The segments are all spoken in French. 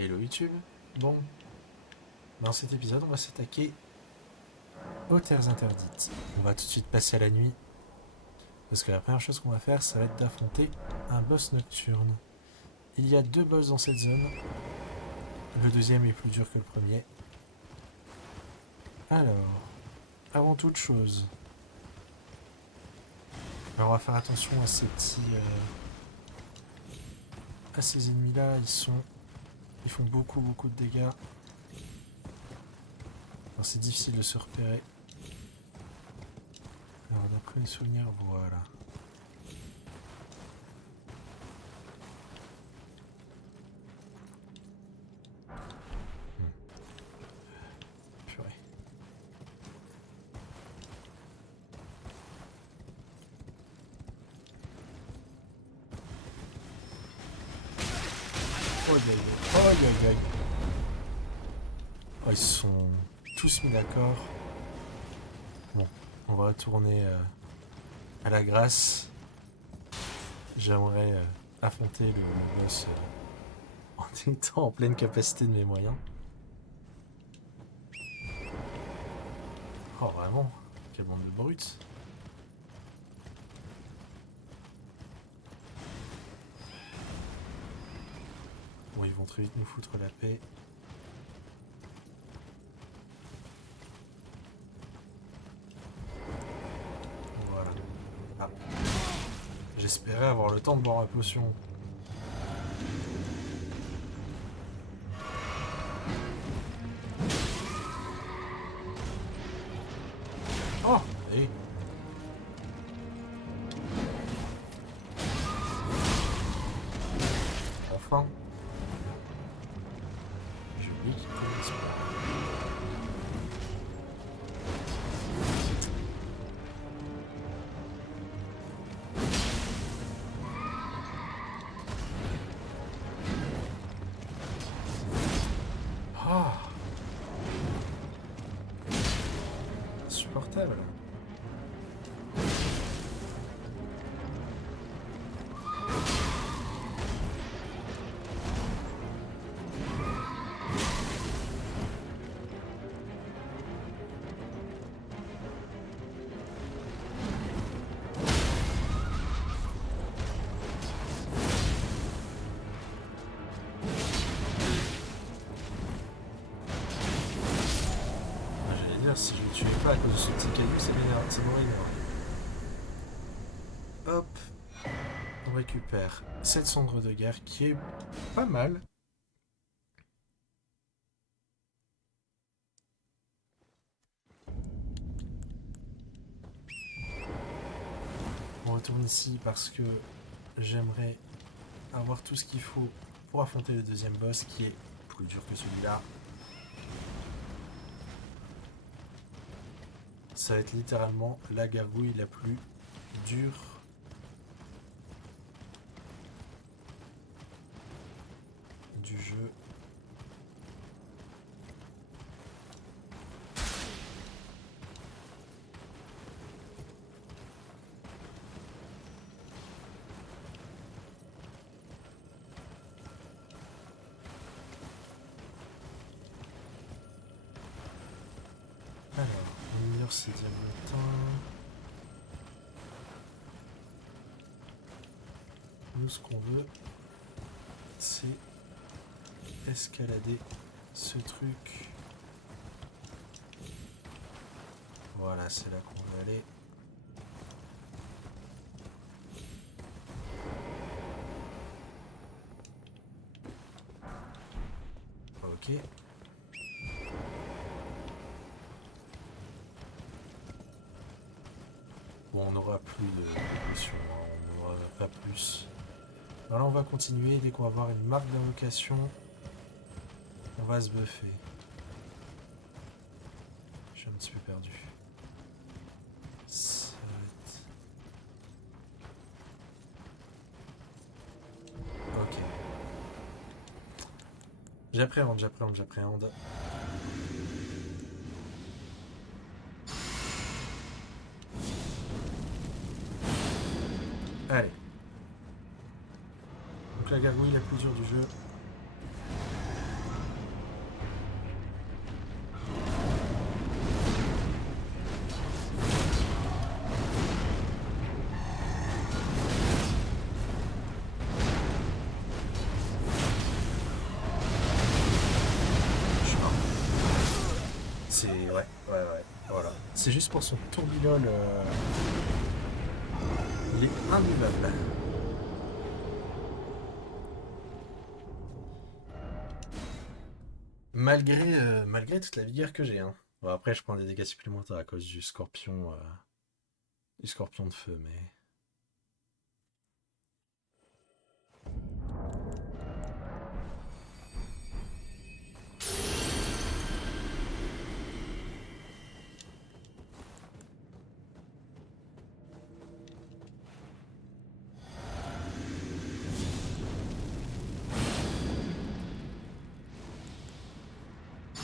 Hello YouTube. Bon, dans cet épisode, on va s'attaquer aux terres interdites. On va tout de suite passer à la nuit, parce que la première chose qu'on va faire, ça va être d'affronter un boss nocturne. Il y a deux boss dans cette zone. Le deuxième est plus dur que le premier. Alors, avant toute chose, on va faire attention à ces à ces ennemis-là. Ils font beaucoup de dégâts. Alors, c'est difficile de se repérer. Alors, d'après les souvenirs, voilà. Purée. Oh, aïe, aïe, aïe, aïe. Oh, ils sont tous mis d'accord. Bon, on va retourner à la grâce. J'aimerais affronter le boss en étant en pleine capacité de mes moyens. Oh, vraiment? Quelle bande de brutes. Bon, ils vont très vite nous foutre la paix. Voilà. Ah. J'espérais avoir le temps de boire la potion. Oh! Allez! Enfin! J'ai oublié qu'il connaissent pas. Ah! Insupportable! Ah, j'allais dire, si je le tuais pas à cause de ce petit caillou, ça m'aurait énervé. Hop! On récupère cette cendre de guerre qui est pas mal. On retourne ici parce que j'aimerais avoir tout ce qu'il faut pour affronter le deuxième boss qui est plus dur que celui-là. Ça va être littéralement la gargouille la plus dure du jeu. Alors, on ignore ces diablotins. Nous, ce qu'on veut, c'est escalader ce truc. Voilà, c'est là qu'on va aller. Ok. Bon, on n'aura plus de potions, hein, on n'aura pas plus. Alors là, on va continuer. Dès qu'on va avoir une marque d'invocation, on va se buffer. Je suis un petit peu perdu. Ça va être... Ok. J'appréhende. Allez. Donc la gargouille la plus dure du jeu. C'est... Ouais, voilà. C'est juste pour son tourbillol. Il est imbuvable. Malgré toute la vigueur que j'ai. Hein. Bon, après, je prends des dégâts supplémentaires à cause du scorpion de feu, mais...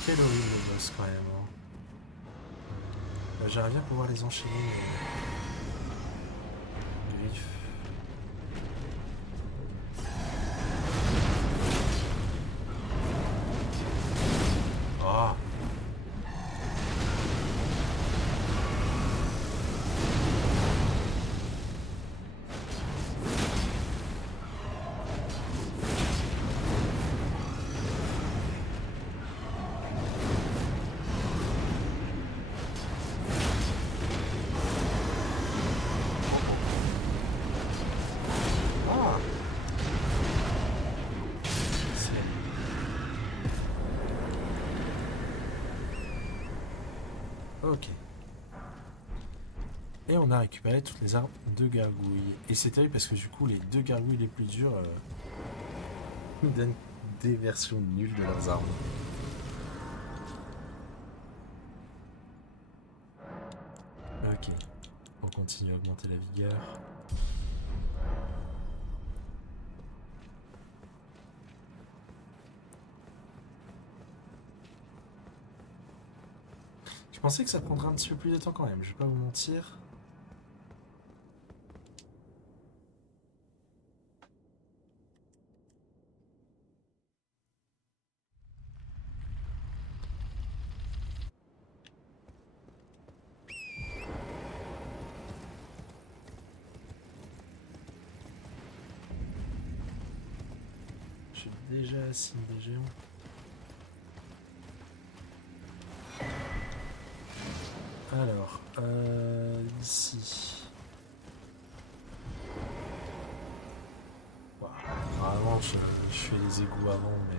Quel horrible boss quand même. Hein. J'aimerais bien pouvoir les enchaîner. Griffes. Oh. Ah. Ok. Et on a récupéré toutes les armes de gargouilles. Et c'est terrible parce que du coup, les deux gargouilles les plus dures nous donnent des versions nulles de leurs armes. Ok. On continue à augmenter la vigueur. Je pensais que ça prendrait un petit peu plus de temps quand même, je vais pas vous mentir. Je suis déjà assis des géants. Alors, ici. Wow, normalement, je fais les égouts avant, mais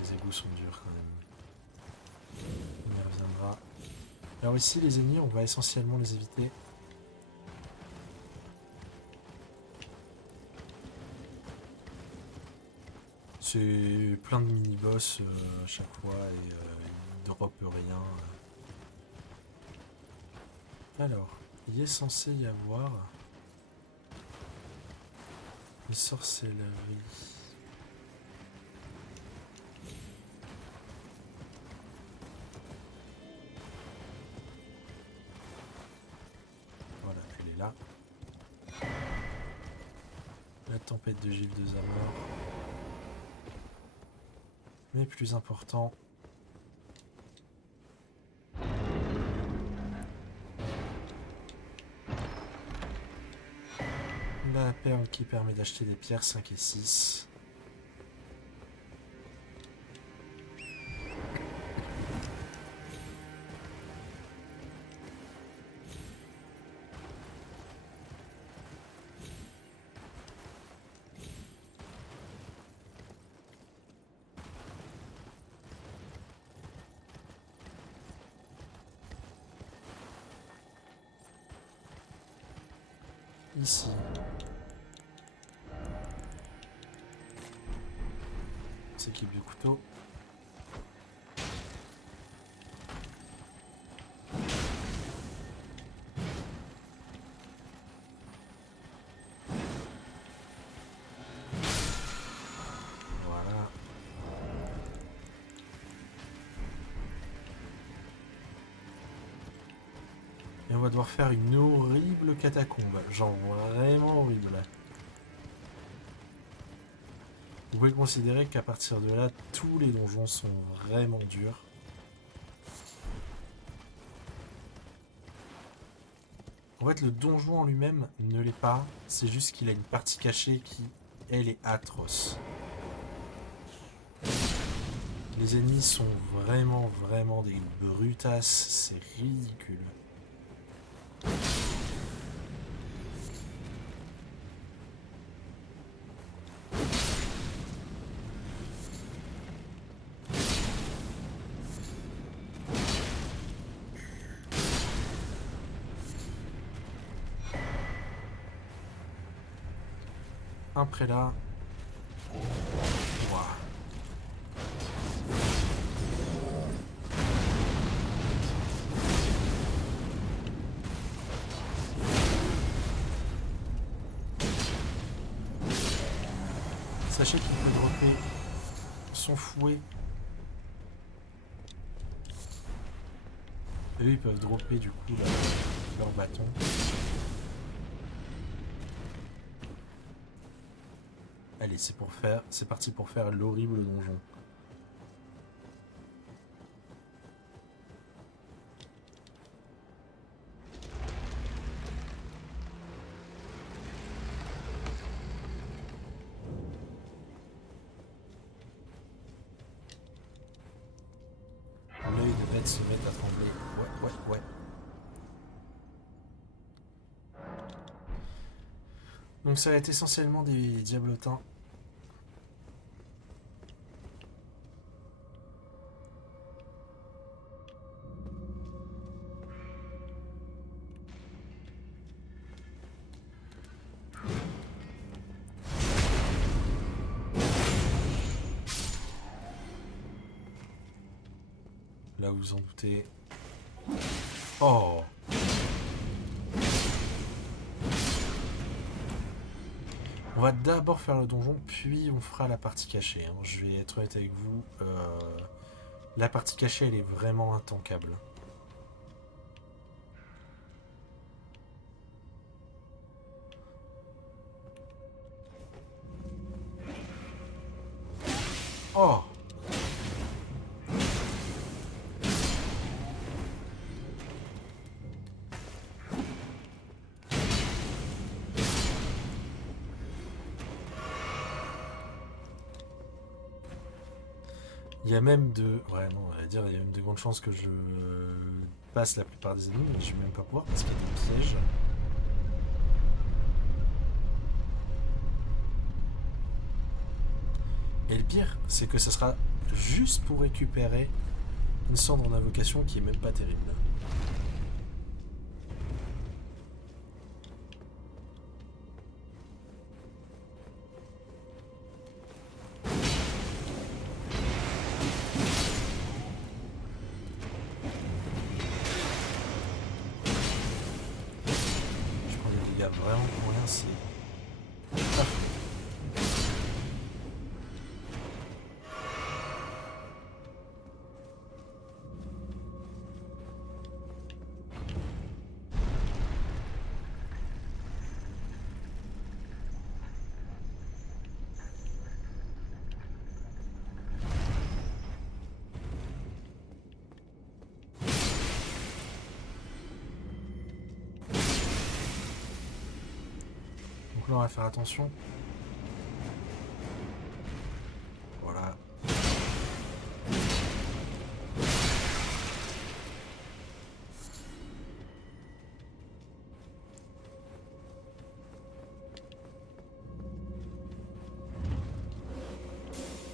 les égouts sont durs quand même. On y reviendra. Alors ici, les ennemis, on va essentiellement les éviter. C'est plein de mini-boss à chaque fois et ils dropent rien. Alors, il est censé y avoir une sorcellerie. Voilà, elle est là. La tempête de Gilles de Zamor. Mais plus important, la perle qui permet d'acheter des pierres 5 et 6. Ici. On s'équipe de couteau. Voilà. Et on va devoir faire une horrible catacombe. Genre vraiment horrible. Vous pouvez considérer qu'à partir de là, tous les donjons sont vraiment durs. En fait, le donjon en lui-même ne l'est pas. C'est juste qu'il a une partie cachée qui, elle, est atroce. Les ennemis sont vraiment des brutasses, c'est ridicule. Un prélat. Ouah. Sachez qu'il peut dropper son fouet. Eux ils peuvent dropper du coup leur bâton. Allez, c'est parti pour faire l'horrible donjon. L'œil de bête se met à trembler. Ouais. Donc ça va être essentiellement des diablotins. Là vous vous en doutez. Oh! On va d'abord faire le donjon, puis on fera la partie cachée. Hein. Je vais être honnête avec vous. La partie cachée, elle est vraiment intankable. Oh! Il y a même de... Ouais, non, on va dire, il y a même de grandes chances que je passe la plupart des ennemis, mais je vais même pas pouvoir parce qu'il y a des pièges. Et le pire, c'est que ça sera juste pour récupérer une cendre en invocation qui est même pas terrible. Je prends des dégâts vraiment pour rien, c'est... Donc là, on va faire attention. Voilà.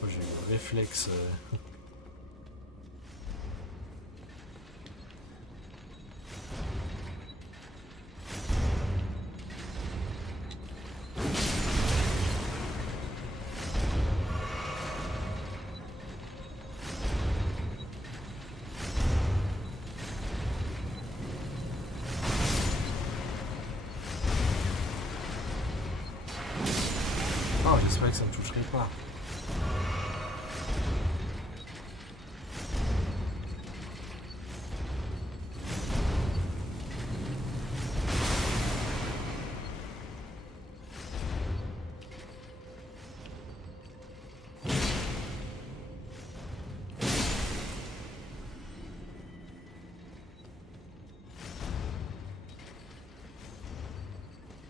Oh, j'ai eu le réflexe. Oh, j'espère que ça ne me toucherait pas.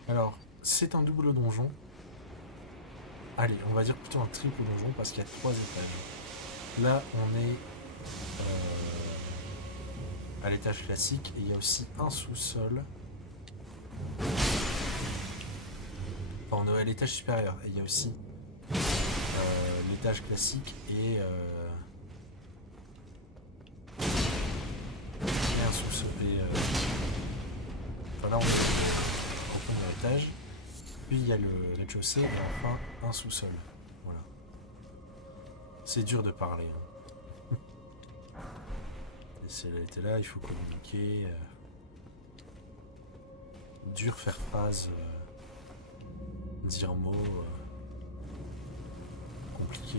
Alors, c'est un double donjon. Allez, on va dire plutôt un triple donjon parce qu'il y a 3 étages. Là, on est à l'étage classique et il y a aussi un sous-sol. Enfin, on est à l'étage supérieur et il y a aussi l'étage classique et un sous-sol. Enfin, là, on est au premier étage. Puis il y a le rez-de-chaussée et enfin un sous-sol. Voilà. C'est dur de parler. Hein. Et si elle était là, il faut communiquer. Dur faire phrase. Dire mot. Compliqué.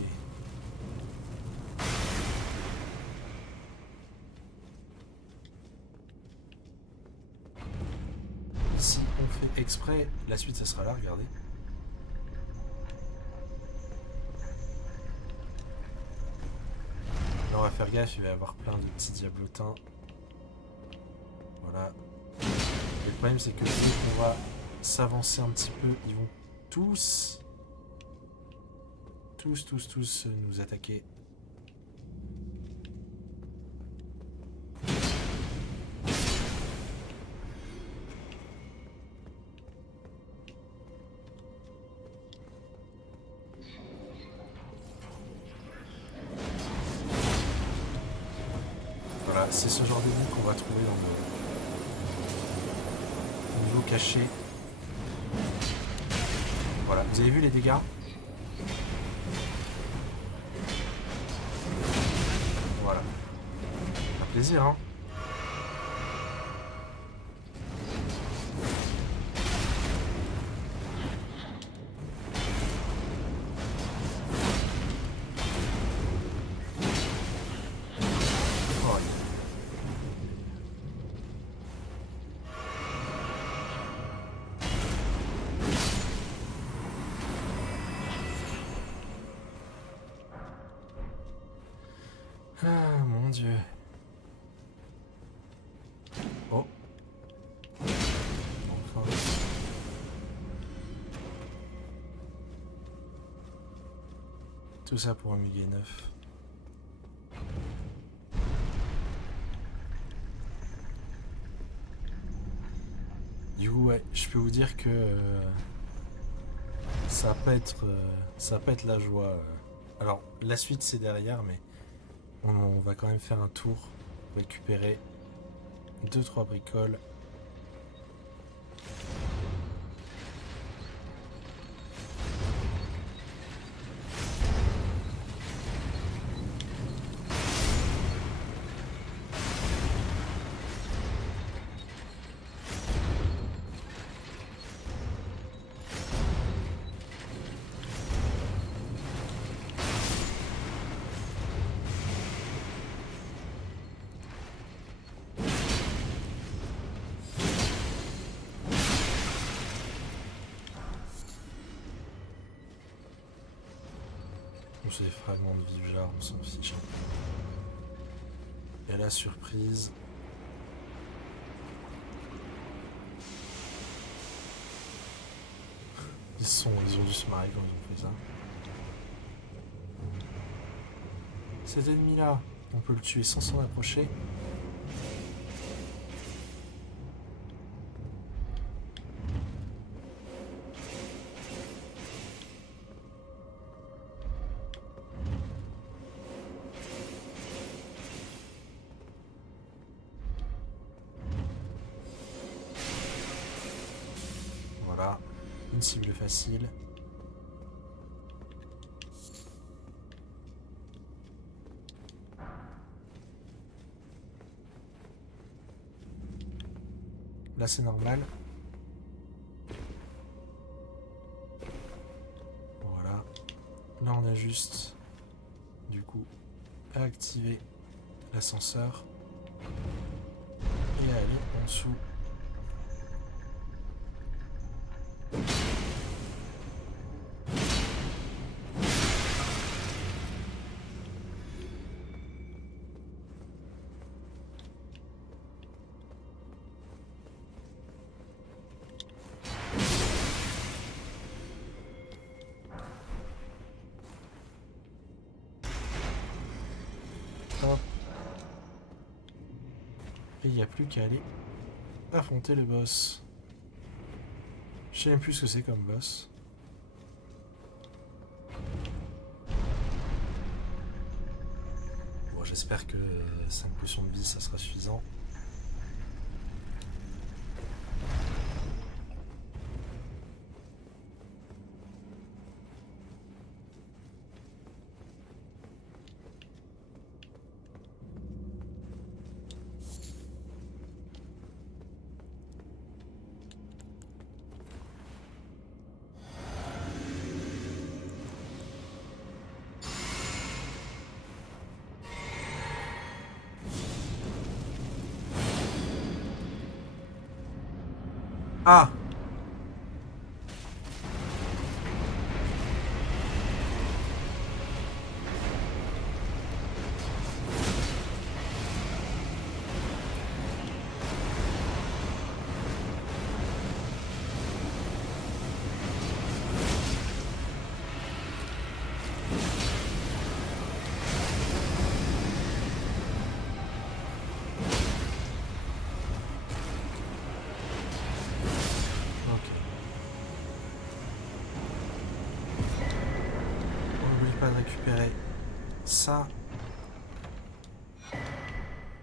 Si on fait exprès, la suite ça sera là, regardez. Là on va faire gaffe, il va y avoir plein de petits diablotins. Voilà. Et le problème c'est que dès qu'on va s'avancer un petit peu, ils vont tous nous attaquer. Voilà, c'est ce genre d'ennemi qu'on va trouver dans le niveau caché. Voilà, vous avez vu les dégâts? Voilà. Un plaisir, hein? Oh, ah, mon Dieu. Oh. Enfin. Tout ça pour un muguet neuf. Du coup, ouais, je peux vous dire que ça va pas être la joie. Alors, la suite c'est derrière, mais on va quand même faire un tour, récupérer 2-3 bricoles. C'est des fragments de vivre, on s'en fiche. Et la surprise. Ils ont dû se marrer quand ils ont fait ça. Cet ennemi-là, on peut le tuer sans s'en approcher. Voilà, une cible facile. Là c'est normal. Voilà. Là on a juste du coup à activer l'ascenseur et à aller en dessous. Et il n'y a plus qu'à aller affronter le boss. Je sais même plus ce que c'est comme boss. Bon, j'espère que 5 potions de vie, ça sera suffisant. Ah! Ok. On n'oublie pas de récupérer ça.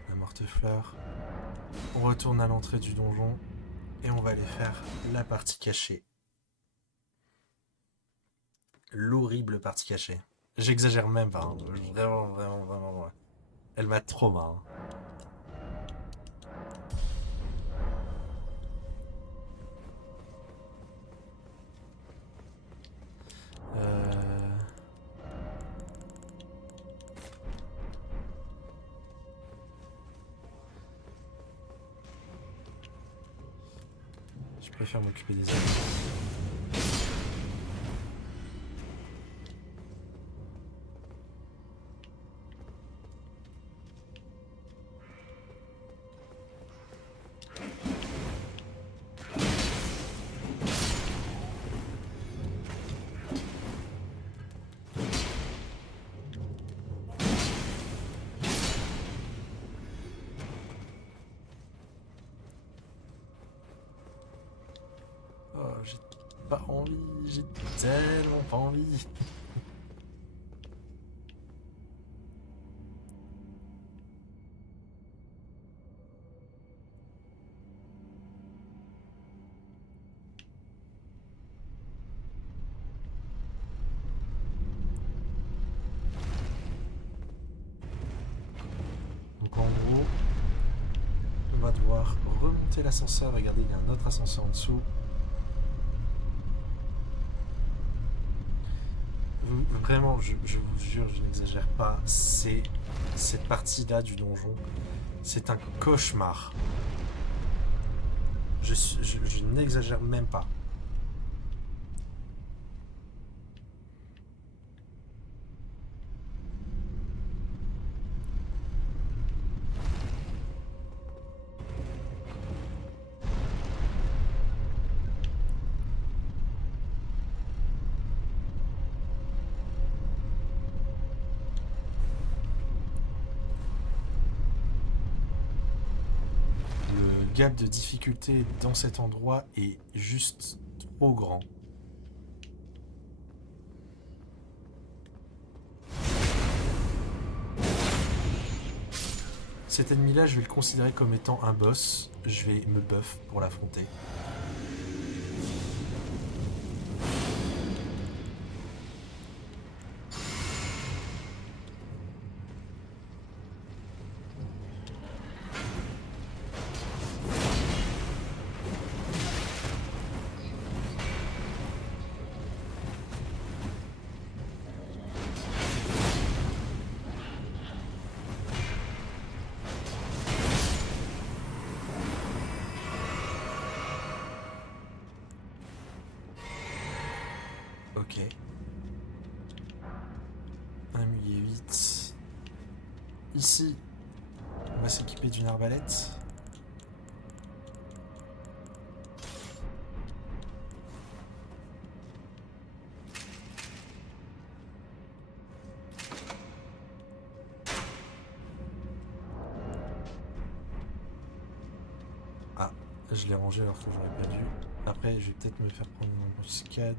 La morte-fleur. On retourne à l'entrée du donjon et on va aller faire la partie cachée. L'horrible partie cachée. J'exagère même pas. Hein. Vraiment, vraiment, vraiment. Ouais. Elle m'a trop marre. Euh... Je préfère m'occuper des autres. Oh, j'ai pas envie. J'ai tellement pas envie. Donc en gros, on va devoir remonter l'ascenseur. Regardez, il y a un autre ascenseur en dessous. Vraiment, je vous jure, je n'exagère pas. C'est cette partie-là du donjon. C'est un cauchemar. Je n'exagère même pas. Le gap de difficulté dans cet endroit est juste trop grand. Cet ennemi-là, je vais le considérer comme étant un boss. Je vais me buff pour l'affronter. Ok. Un muguet 8. Ici, on va s'équiper d'une arbalète. Je l'ai rangé alors que j'aurais pas dû. Après, je vais peut-être me faire prendre une embuscade.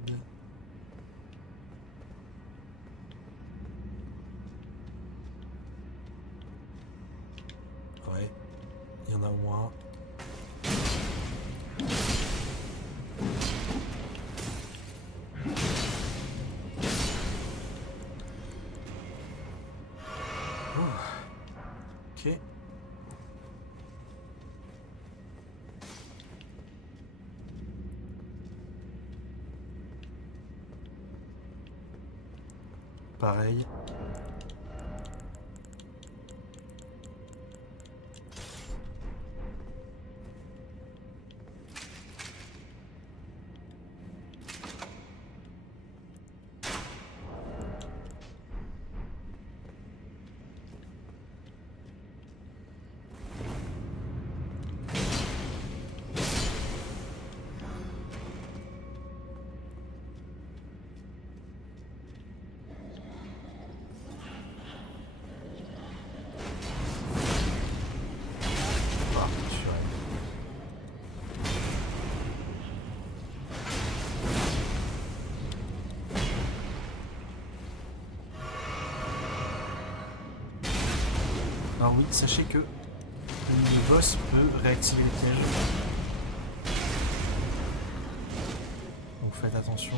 Ouais, il y en a au moins un. Ok. Pareil. Ah, purée. Alors oui, sachez que le boss peut réactiver le piège. Donc faites attention.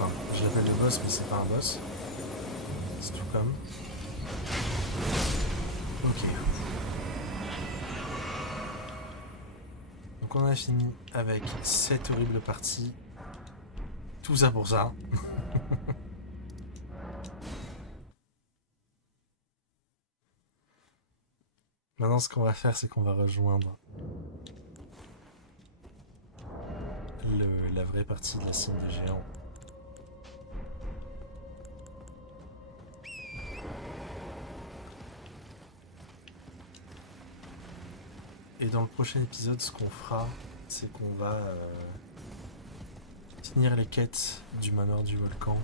Enfin, je l'appelle le boss, mais c'est pas un boss. C'est tout comme. Ok. Donc on a fini avec cette horrible partie. Tout ça pour ça. Maintenant, ce qu'on va faire, c'est qu'on va rejoindre la vraie partie de la cime des géants. Et dans le prochain épisode, ce qu'on fera, c'est qu'on va finir les quêtes du manoir du volcan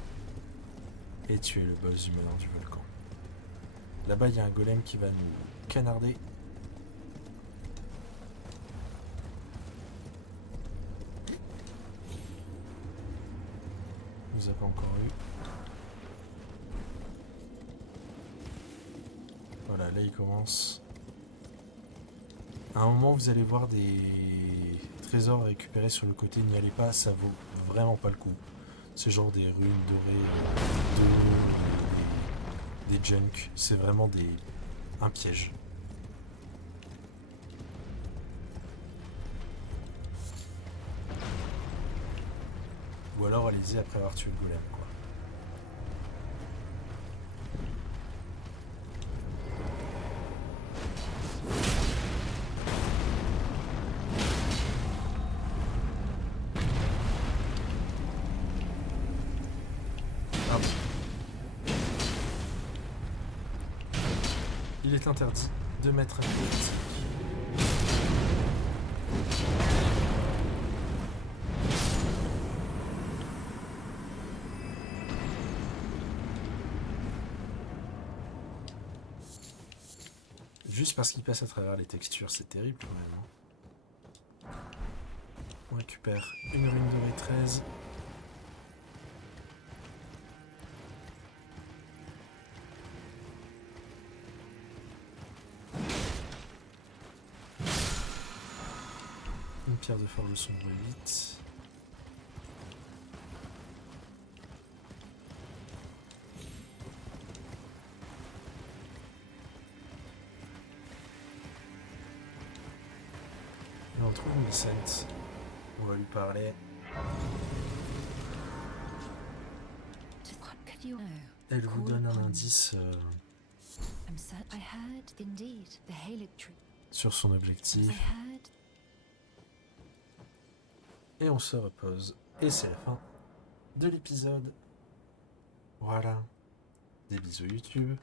et tuer le boss du manoir du volcan. Là-bas, il y a un golem qui va nous canarder. Il nous a pas encore eu. Voilà, là il commence. À un moment, vous allez voir des trésors récupérés sur le côté. N'y allez pas, ça vaut vraiment pas le coup. C'est genre des runes dorées, des junk. C'est vraiment un piège. Ou alors allez-y après avoir tué le golem, quoi. Ah bon. Il est interdit de mettre un coup critique. Juste parce qu'il passe à travers les textures, c'est terrible quand même. On récupère une rune dorée 13. Une pierre de forge sombre 8. Et on trouve Millicent. On va lui parler. Elle vous donne un indice sur son objectif. Et on se repose. Et c'est la fin de l'épisode. Voilà. Des bisous YouTube.